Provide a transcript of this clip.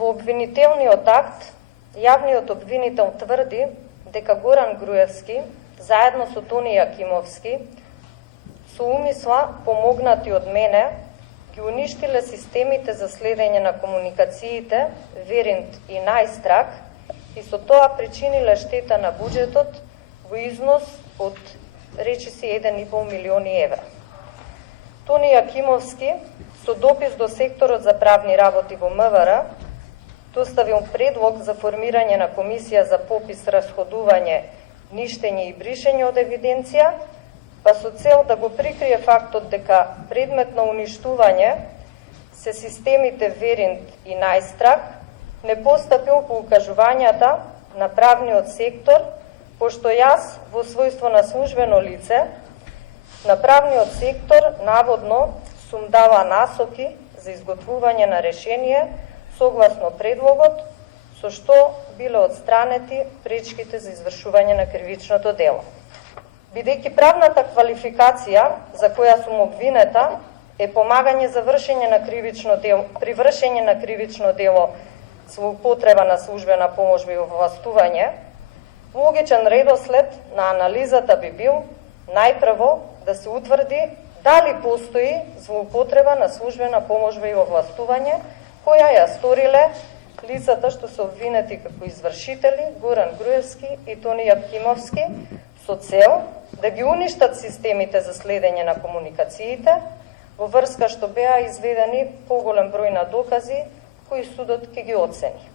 Во обвинителниот акт, јавниот обвинител тврди дека Горан Груевски, заедно со Тони Јакимовски, со умисла помогнати од мене, ги уништиле системите за следење на комуникациите, Веринт и Најстрак, и со тоа причиниле штета на буџетот во износ од, речиси, 1,5 милиони евра. Тони Јакимовски, со допис до секторот за правни работи во МВР, доставил предлог за формирање на комисија за попис, расходување, ништење и бришење од евиденција, па со цел да го прикрие фактот дека предмет на уништување се системите Веринт и Најстрак, не постапил по укажувањата на правниот сектор, пошто јас, во својство на службено лице, на правниот сектор наводно сум дала насоки за изготвување на решение согласно предлогот, со што биле отстранети пречките за извршување на кривичното дело. Бидејќи правната квалификација за која сум обвинета е помагање за вршење на кривично дело, при вршење на кривично дело злоупотреба на службена поможба и овластување, логичен редослед на анализата би бил најпрво да се утврди дали постои злоупотреба на службена поможба и овластување која ја сториле лицата што се обвинети како извршители Горан Груевски и Тони Јакимовски со цел да ги уништат системите за следење на комуникациите во врска што беа изведени поголем број на докази кои судот ќе ги оцени.